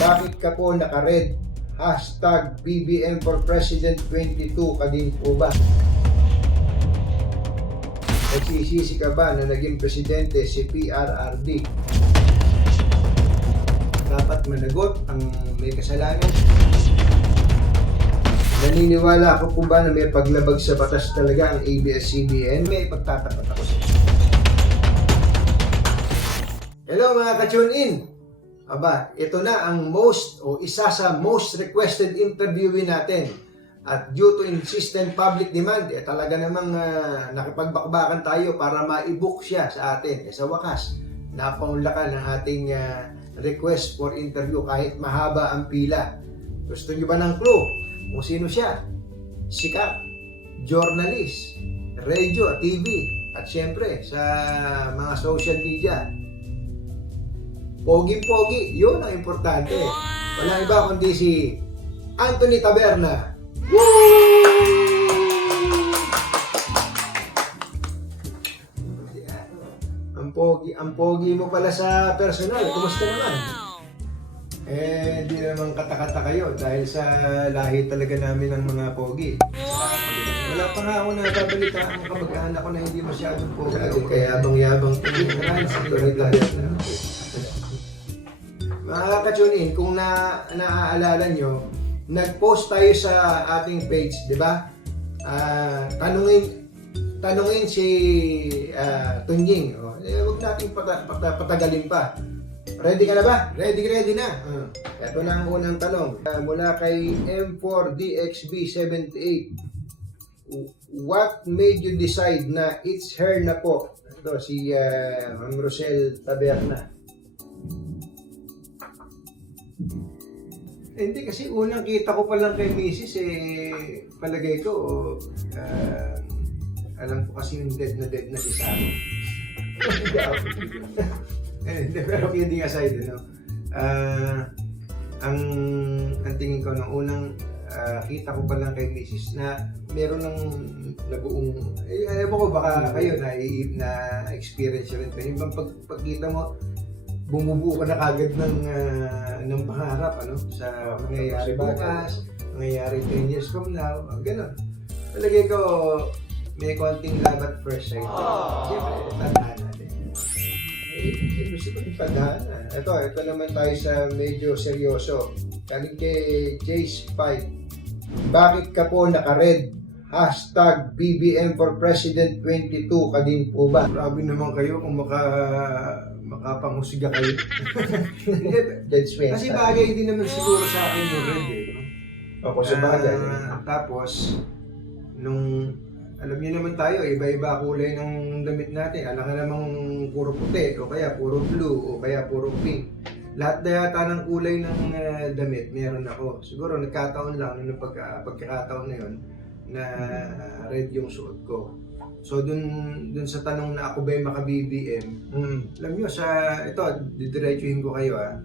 Bakit ka po naka-red? Hashtag BBM for President 22 ka din po ba? Nagsisisi ka ba na naging presidente si PRRD? Dapat managot ang may kasalanan? Naniniwala ako po ba na may paglabag sa batas talaga ang ABS-CBN? May pagtatapat ako sa. Hello mga ka-tune in! Aba, ito na ang most o isa sa most requested interviewin natin. At due to insistent public demand, eh talaga namang uh, nakipagbakbakan tayo para ma-book siya sa atin. Eh, sa wakas, napaunlakan ang ating ah, request for interview kahit mahaba ang pila. Gusto niyo ba ng clue kung sino siya? Sikat, journalist, radio, TV, at syempre sa mga social media. Pogi-pogi, yun ang importante. Wala iba kundi si Anthony Taberna. Ang pogi, ang pogi mo pala sa personal. Kumusta naman? Eh, di naman katakata kayo dahil sa lahi talaga namin ng mga pogi. Wala pa nga ako nakabalita ang kamag-anak ko na hindi masyadong pogi. Kaya yabang-yabang tingin na rin sa mga ka-tune in, kung na, naaalala nyo, nag-post tayo sa ating page, di ba? Ah, tanungin, tanungin si ah, Tunying. Oh, eh, huwag natin pata, pata, patagalin pa. Ready ka na ba? Ready, ready na. Uh, ito na ang unang tanong. Ah, mula kay M4DXB78. What made you decide na it's her na po? Ito, si uh, Ma'am Taberna. Hindi kasi unang kita ko pa lang kay Mrs. eh palagay ko ah, alam ko kasi yung dead na dead na si Sam. eh, hindi, pero kidding aside, ano, ah, ang, ang tingin ko nung unang ah, kita ko pa lang kay Mrs. na meron ng nabuong, eh, alam ko baka kayo na, na experience yun. Pero yung pag, pagkita mo, bumubuo ka na kagad ng, ah, ng pangarap ano, sa mangyayari bukas, mangyayari 10 years from now, ah, ganun. Palagay ko, may konting love at first sight. Siyempre, tandaan natin. Eh, siyempre, siyempre, na. Ito, ito naman tayo sa medyo seryoso. Galing kay Jace 5. Bakit ka po naka-red? Hashtag BBM for President 22 ka din po ba? Grabe naman kayo kung maka makapanghusga kayo. Dead sweat. Kasi bagay din naman siguro sa akin yung red eh. No? Ako sa bagay. tapos, nung alam niyo naman tayo, iba-iba kulay ng damit natin. Alam ka namang puro puti, o kaya puro blue, o kaya puro pink. Lahat na yata ng kulay ng ah, damit, meron ako. Siguro nagkataon lang nung pagka, pagkakataon na yun, na red yung suot ko. So dun dun sa tanong na ako ba yung maka-BBM, alam nyo sa ito, didiretsuhin ko kayo ah.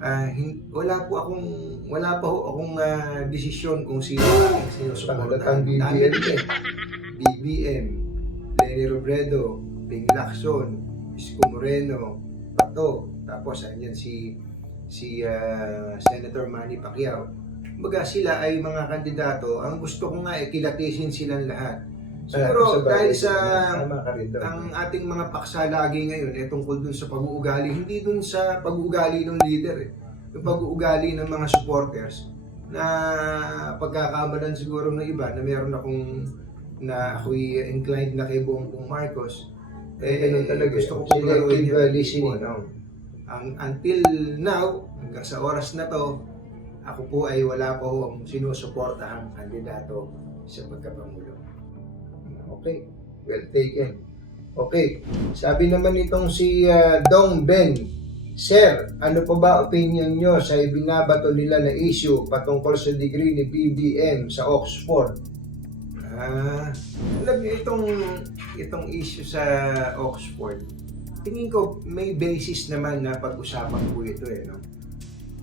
Ah, hin- wala po akong wala pa ho akong ah, desisyon kung sino ang sino suportahan. BBM eh. BBM, Lenny Robredo, Bing Lacson, Isko Moreno, Pato, tapos andyan si si ah, Senator Manny Pacquiao. Kumbaga sila ay mga kandidato. Ang gusto ko nga ay kilatisin silang lahat. Siguro dahil sa ang ating mga paksa lagi ngayon ay tungkol dun sa pag-uugali, hindi dun sa pag-uugali ng leader eh. Yung pag-uugali ng mga supporters na pagkakamalan siguro ng iba na meron akong na ako'y inclined na kay Bongbong Marcos eh, ganun talaga. gusto ko paglaruin yung listening no? ang, until now hanggang sa oras na to ako po ay wala pa ho ang sinusuportahang kandidato sa pagkapangulo okay well taken okay sabi naman itong si ah, Dong Ben Sir, ano pa ba opinion nyo sa ibinabato nila na issue patungkol sa degree ni BBM sa Oxford? Ah, alam niyo itong itong issue sa Oxford. Tingin ko may basis naman na pag-usapan po ito eh, no.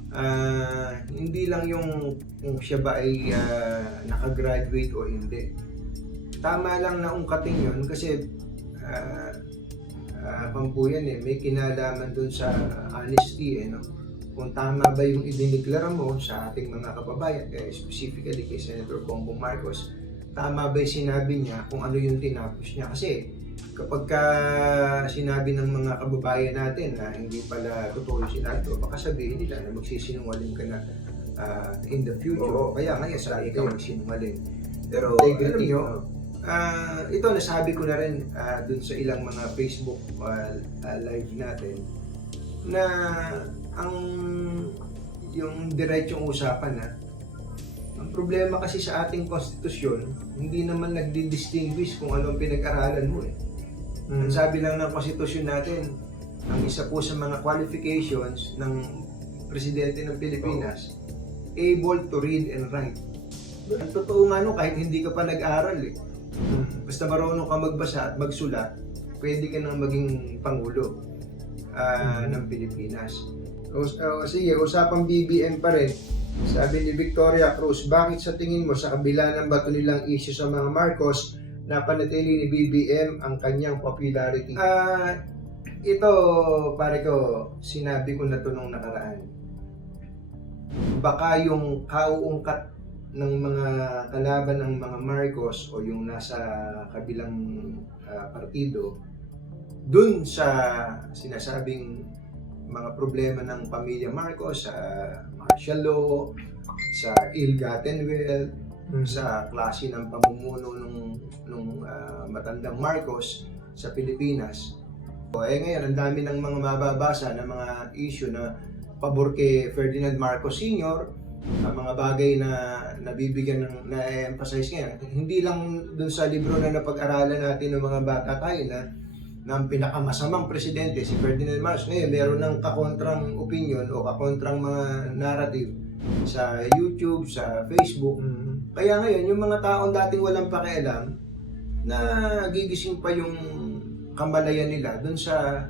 Ah, hindi lang yung kung siya ba ay ah, nakagraduate o hindi. Tama lang na ungkating yun kasi pang po yan eh, may kinalaman dun sa honesty eh, no. kung tama ba yung idineklara mo sa ating mga kababayan, kaya specifically kay Senator Bongbong Marcos, tama ba yung sinabi niya kung ano yung tinapos niya. Kasi kapag ka sinabi ng mga kababayan natin na hindi pala totoo yung sinabi mo, baka sabihin nila na magsisinungaling ka na ah, in the future. Oo. Kaya ngayon sa ikaw magsinungaling. Pero Integrity, alam nyo, ah, ito nasabi ko na rin ah, dun sa ilang mga Facebook ah, ah, live natin na ang yung diretsong usapan na ang problema kasi sa ating konstitusyon, hindi naman nagdi-distinguish kung anong pinag-aralan mo eh. Ang sabi lang ng konstitusyon natin, ang isa po sa mga qualifications ng presidente ng Pilipinas, able to read and write. Ang totoo nga no, kahit hindi ka pa nag-aral eh. Basta marunong ka magbasa at magsulat, pwede ka nang maging pangulo ah, ng Pilipinas. O, o, sige, usapang BBM pa rin. Sabi ni Victoria Cruz, bakit sa tingin mo sa kabila ng bato nilang issue sa mga Marcos, napanatili ni BBM ang kanyang popularity? Ah, ito, pare ko, sinabi ko na to nung nakaraan. Baka yung kauungkat ng mga kalaban ng mga Marcos o yung nasa kabilang ah, partido, dun sa sinasabing mga problema ng pamilya Marcos sa martial law, sa ill-gotten wealth, sa klase ng pamumuno nung, nung ah, matandang Marcos sa Pilipinas. O, eh ngayon, ang dami ng mga mababasa na mga issue na pabor kay Ferdinand Marcos Sr., ang mga bagay na nabibigyan ng na-emphasize ngayon. Hindi lang dun sa libro na napag-aralan natin ng mga bata tayo na na ang pinakamasamang presidente si Ferdinand Marcos ngayon meron ng kakontrang opinion o kakontrang mga narrative sa YouTube, sa Facebook. Kaya ngayon, yung mga taong dating walang pakialam na gigising pa yung kamalayan nila dun sa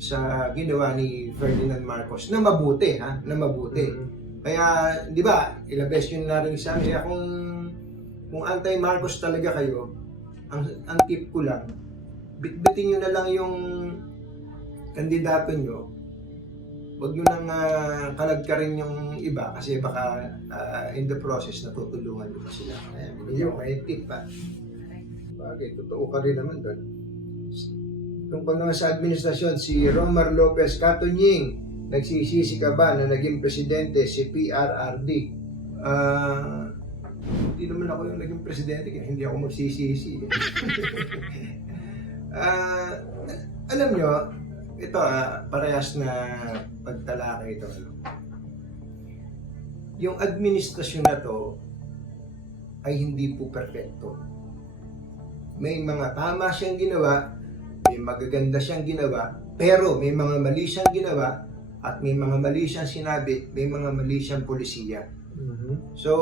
sa ginawa ni Ferdinand Marcos na mabuti ha, na mabuti. Kaya, di ba, ilang beses yun narinig sa amin. Kaya kung, kung anti-Marcos talaga kayo, ang, ang tip ko lang, bitbitin nyo na lang yung kandidato nyo. Huwag nyo nang uh, kalagkarin yung iba kasi baka ah, in the process natutulungan nyo pa sila. Kaya binigyan ko tip pa. Bagay, totoo ka rin naman doon. Tungkol naman sa administrasyon, si Romar Lopez Catunying, nagsisisi ka ba na naging presidente si PRRD? Ah, hindi naman ako yung naging presidente kaya hindi ako magsisisi. Ah, alam nyo, ito ah, parehas na pagtalakay ito. Ano? Yung administrasyon na to ay hindi po perfecto. May mga tama siyang ginawa, may magaganda siyang ginawa, pero may mga mali siyang ginawa, at may mga mali siyang sinabi, may mga mali siyang polisiya. So,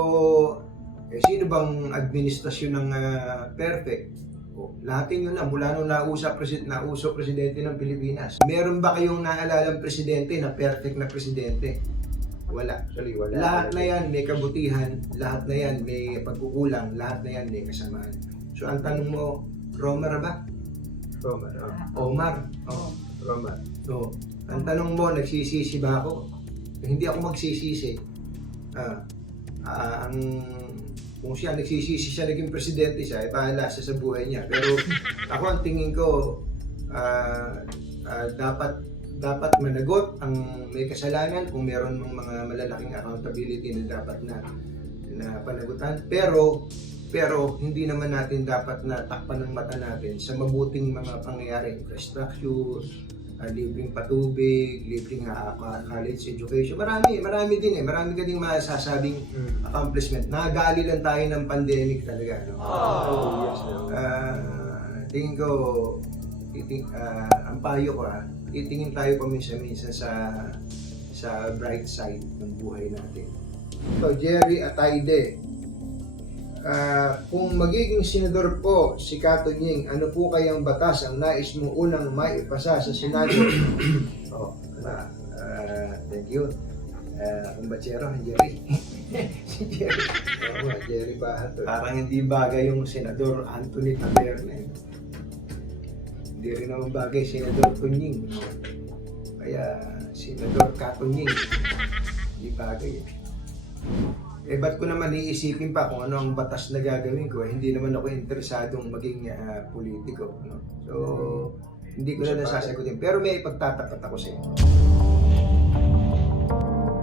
eh, sino bang administrasyon ng ah, perfect? O, lahatin yun na, mula nung nausa, presid, nauso presidente ng Pilipinas. Meron ba kayong naalalang presidente na perfect na presidente? Wala. Actually, wala. Lahat na yan may kabutihan, lahat na yan may pagkukulang, lahat na yan may kasamaan. So, ang tanong mo, Romer ba? Roman, oh. Omar? Oh. Roman. So, ang tanong mo, nagsisisi ba ako? Hindi ako magsisisi. Ah, ah, ang kung siya nagsisisi siya naging presidente siya, eh bahala siya sa buhay niya. Pero ako ang tingin ko, ah, ah, dapat dapat managot ang may kasalanan kung meron ng mga malalaking accountability na dapat na na panagutan. Pero pero hindi naman natin dapat na takpan ng mata natin sa mabuting mga pangyayari, infrastructure, uh, libreng patubig, libreng uh, college education. Marami, marami din eh. Marami ka ding masasabing accomplishment. Nagaali lang tayo ng pandemic talaga. No? Oh, yes. Ah, tingin ko, titing, ah, ang payo ko ah, titingin tayo paminsan-minsan sa sa bright side ng buhay natin. So, Jerry Atayde, Ah, kung magiging senador po si Kato Nying, ano po kayang batas ang nais mo unang maipasa sa Senado? oh, ah, ah, thank you. Ah, kumbatsero, Jerry. si Jerry. Oo nga, Jerry Bahato. Parang hindi bagay yung Senador Anthony Taberne. Hindi rin naman bagay Senador Kunying. Kaya Senador Katunying. Hindi bagay eh. Ba't ko naman iisipin pa kung ano ang batas na gagawin ko? Eh, hindi naman ako interesadong maging ah, politiko. No? So, hindi ko na nasasagutin. Pero may ipagtatapat ako sa inyo.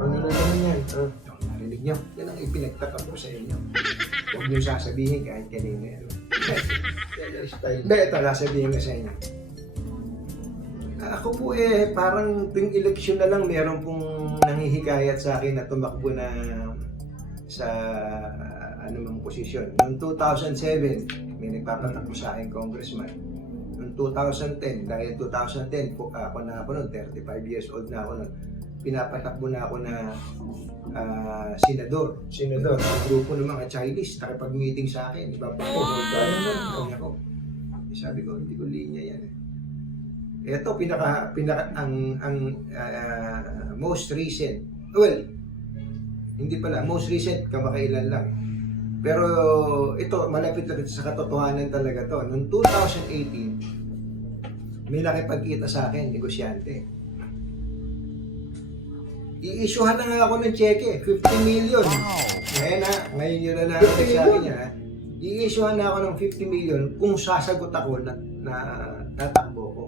Ano na naman yan? Yung narinig nyo, yan ang ipinagtapat ko sa inyo. Huwag nyo sasabihin kahit kanina. Ano? Hindi, ito, sasabihin ko sa inyo. Ako po eh, parang tuwing eleksyon na lang meron pong nanghihikayat sa akin na tumakbo na sa anumang posisyon. Noong 2007, may nagpapatakbo sa akin congressman. Noong 2010, dahil 2010, po, ako na ako noon, 35 years old na ako noon, pinapatakbo na ako na ah, senador. Senador. Ang grupo ng mga Chinese, nakipag-meeting sa akin. Iba pa ako, na, kanya ako. Eh, Sabi ko, hindi ko linya yan eh. Ito, pinaka, pinaka, ang, ang ah, most recent, well, hindi pala, most recent, kamakailan lang. Pero ito, malapit na sa katotohanan talaga to. Noong 2018, may nakipagkita sa akin, negosyante. I-issuehan na nga ako ng cheque, 50 million. Ngayon na, ngayon yun na nakita 50 sa akin yan. ha. I-issuehan na ako ng 50 million kung sasagot ako na, na tatakbo ko.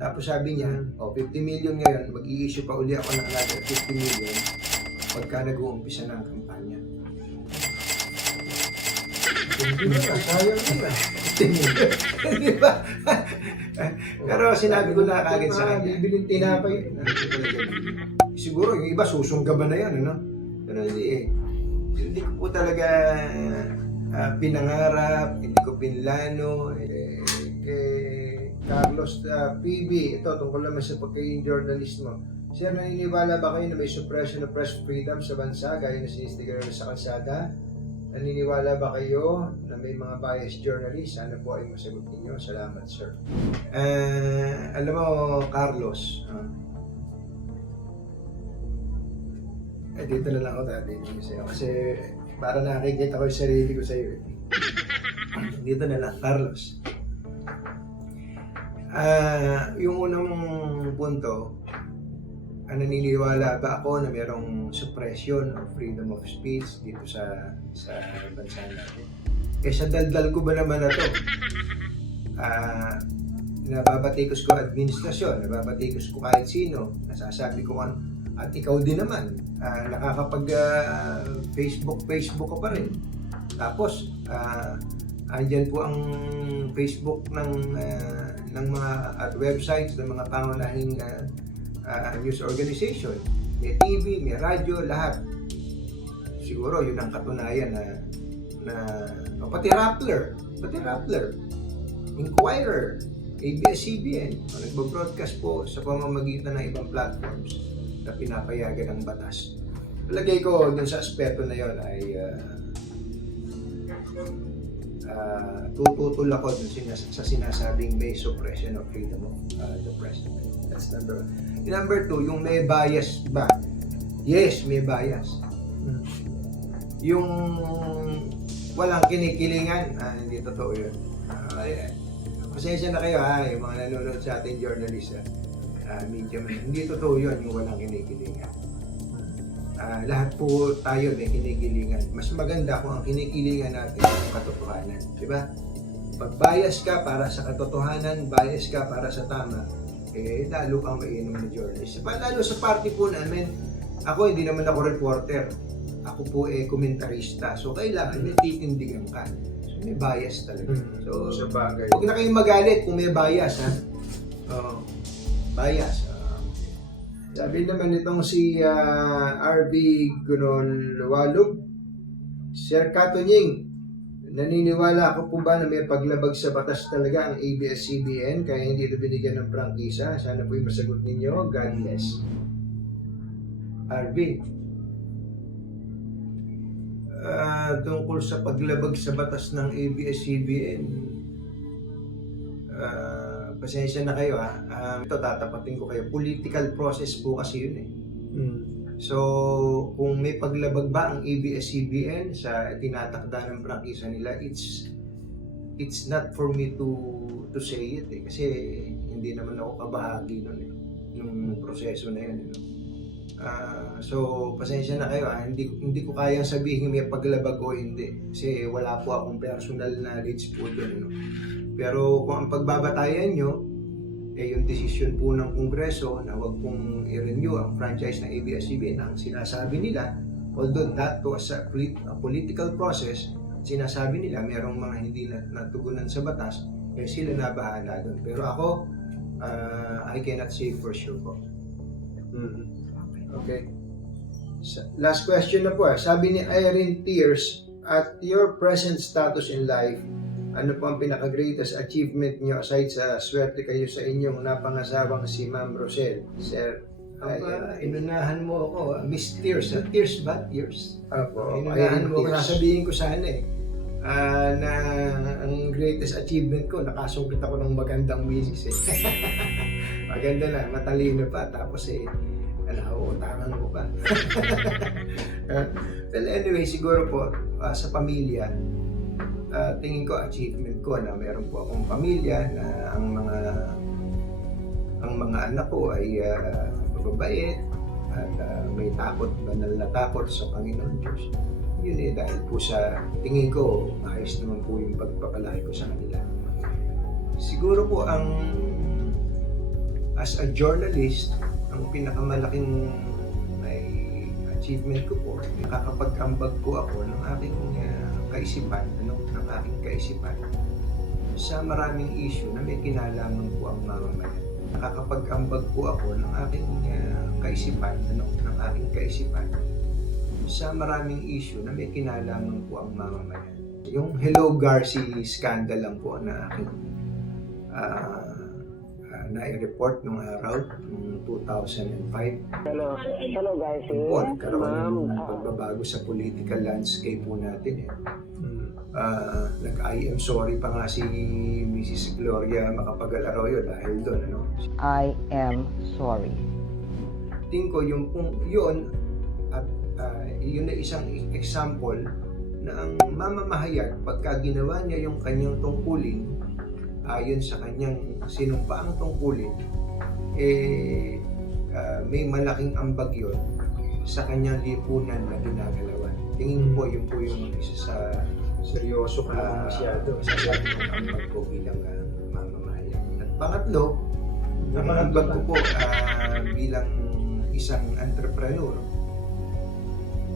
Tapos sabi niya, oh, 50 million ngayon, mag-i-issue pa uli ako ng another 50 million pagka nag-uumpisa ng kampanya. Hindi ba? Sayang ah. Di ba? Pero sinabi ko na kagad sa kanya. Bibiling tinapay. Siguro yung iba susunggaban na yan, ano? Pero hindi eh. Hindi ko po talaga ah, pinangarap, hindi ko pinlano. Eh, eh, Carlos ah, PB, ito tungkol naman sa pagkain journalist mo. Sir, naniniwala ba kayo na may suppression of press freedom sa bansa gaya na sinistigan sa kalsada? Naniniwala ba kayo na may mga biased journalist? Sana po ay masagot ninyo. Salamat, sir. Eh, alam mo, Carlos, ah, eh, dito na lang ako dati sa'yo. Kasi para nakikita ko yung sarili ko sa'yo. eh. dito na lang, Carlos. Ah, yung unang punto, ah, naniniwala ba ako na merong suppression of freedom of speech dito sa sa bansa natin? Eh sa daldal ko ba naman na to? Ah, nababatikos ko administrasyon, nababatikos ko kahit sino, nasasabi ko ano, at ikaw din naman, ah, nakakapag ah, Facebook, Facebook ka pa rin. Tapos, ah, andyan po ang Facebook ng ah, ng mga at websites ng mga pangunahing ah, ah, news organization. May TV, may radyo, lahat. Siguro yun ang katunayan na na o, pati Rappler, pati Rappler, Inquirer, ABS-CBN, o, nagbo-broadcast po sa pamamagitan ng ibang platforms na pinapayagan ng batas. Palagay ko dun sa aspeto na yon ay ah, ah, tututol ako dun sinas- sa sinasabing may suppression of freedom of ah, the press. That's number one. Number two, yung may bias ba? Yes, may bias. Hmm. Yung walang kinikilingan, ah, hindi totoo yun. Eh, pasensya na kayo ha, yung mga nanonood sa ating journalist, ah, ah, media man. Hindi totoo yun, yung walang kinikilingan. Ah, lahat po tayo may kinikilingan. Mas maganda kung ang kinikilingan natin ay ang katotohanan. Di ba? Pag bias ka para sa katotohanan, bias ka para sa tama, eh, lalo kang mainom na journalist. Lalo sa party po namin, ako hindi naman ako reporter. Ako po eh komentarista. So, kailangan may titindigan ka. So, may bias talaga. Hmm. So, sa bagay. Huwag na kayong magalit kung may bias, ha? Oo. bias. Sabi naman itong si ah, RB Gunon Walog, Sir Katunying, naniniwala ako po ba na may paglabag sa batas talaga ang ABS-CBN kaya hindi ito binigyan ng prangkisa? Sana po yung masagot ninyo. God bless. RB, ah, tungkol sa paglabag sa batas ng ABS-CBN, Ah, pasensya na kayo ha. Ah, ito tatapatin ko kayo. Political process po kasi yun eh. Hmm. So, kung may paglabag ba ang ABS-CBN sa tinatakda ng prangkisa nila, it's it's not for me to to say it eh. Kasi hindi naman ako kabahagi nun eh. nung proseso na yun. ano. Ah, so, pasensya na kayo. ah. Hindi, hindi ko kayang sabihin may paglabag o hindi. Kasi wala po akong personal knowledge po doon. Ano. Pero kung ang pagbabatayan nyo, eh yung decision po ng Kongreso na wag pong i-renew ang franchise ng ABS-CBN ang sinasabi nila, although that was a, polit- a political process, sinasabi nila merong mga hindi na, natugunan sa batas, eh sila na bahala doon. Pero ako, ah, I cannot say for sure po. Mm. Okay. Last question na po ah. Sabi ni Irene Tears, at your present status in life, ano po ang pinaka-greatest achievement niyo aside sa swerte kayo sa inyong napangasawang si Ma'am Rosel? Sir, ay, Aba, inunahan mo ako, Miss Tears, ah, Tears ba? Tears? Opo, Inunahan Irene mo ako, Tears. sasabihin ko sana eh. ah, na ang greatest achievement ko, nakasungkit ako ng magandang misis eh. Maganda na, matalino pa, tapos eh, nauutangan ko pa. well, anyway, siguro po, ah, sa pamilya, ah, tingin ko achievement ko na meron po akong pamilya na ang mga ang mga anak ko ay uh, mababait at ah, may takot, banal na takot sa Panginoon Diyos. Yun eh, dahil po sa tingin ko, ayos naman po yung pagpapalaki ko sa kanila. Siguro po ang as a journalist, ang pinakamalaking may achievement ko po, nakakapag-ambag po ako ng aking ah, kaisipan, ano, ng aking kaisipan sa maraming issue na may kinalaman po ang mamamayan. Nakakapag-ambag po ako ng aking ah, kaisipan, ano, ng aking kaisipan sa maraming issue na may kinalaman po ang mamamayan. Yung Hello Garci scandal lang po na aking ah, na-report nung araw, nung 2005. Hello, hello guys. Po, nagkaroon Ma'am, ng ah, pagbabago sa political landscape po natin. Eh. Mm. Ah, nag-I am sorry pa nga si Mrs. Gloria Macapagal Arroyo dahil doon. Ano? I am sorry. Tingin ko yung kung yun at ah, yun na isang example na ang mamamahayag pagka ginawa niya yung kanyang tungkulin ayon sa kanyang sinumpaang tungkulin eh ah, may malaking ambag yun sa kanyang lipunan na ginagalawan. Tingin ko yun po yung isa sa Seryoso ka Ah, masyado. Masyado ang ambag ko bilang uh, mamamayan. At pangatlo, ang ambag ko po ah, bilang isang entrepreneur,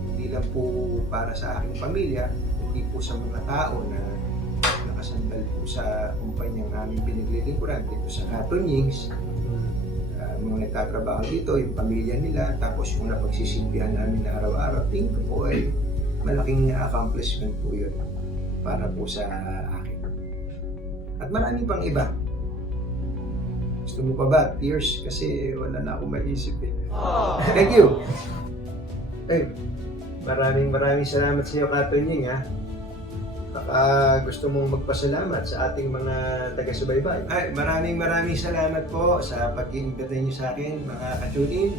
hindi lang po para sa aking pamilya, hindi po sa mga tao na nakasandal po sa kumpanyang aming pinaglilingkuran dito sa Katonyings, uh, mga nagtatrabaho dito, yung pamilya nila, tapos yung napagsisilbihan namin na araw-araw, tingin ko po ay malaking accomplishment po yun para po sa akin. At marami pang iba. Gusto mo pa ba? Tears? Kasi wala na akong maisip eh. Thank you! Hey, maraming maraming salamat sa iyo, Katunying, ha? Baka gusto mong magpasalamat sa ating mga taga-subaybay. Ay, maraming maraming salamat po sa pag-iimbita niyo sa akin, mga ka-tune-in.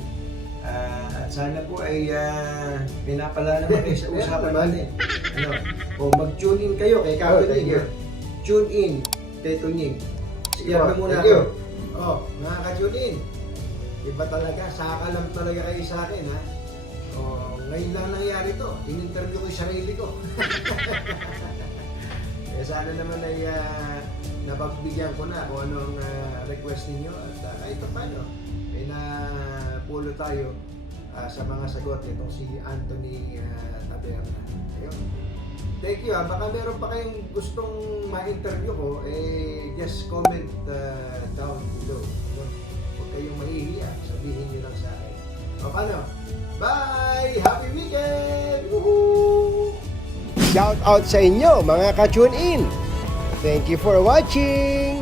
Ah, at sana po ay uh, pinapala naman kayo sa usapan naman natin. Ano, o mag-tune in kayo kay Oh, thank Katunying. you. tune in kay Tunying. Sige Yan po, na muna ako. Oh, mga ka-tune in. Iba talaga, saka lang talaga kayo sa akin ha. Oh, ngayon lang nangyari to. In-interview ko yung sarili ko. eh sana naman ay ah, napagbigyan ko na kung anong ah, request ninyo at uh, kahit pa paano, may napulo tayo ah, sa mga sagot nitong si Anthony ah, Taberna. Ayun. Thank you ah. Baka meron pa kayong gustong ma-interview ko, eh just comment ah, down below. Ano? Huwag kayong mahihiya. Sabihin nyo lang sa akin. O paano? Bye! Happy weekend! Woohoo! Shout out sa inyo mga ka-tune in! Thank you for watching!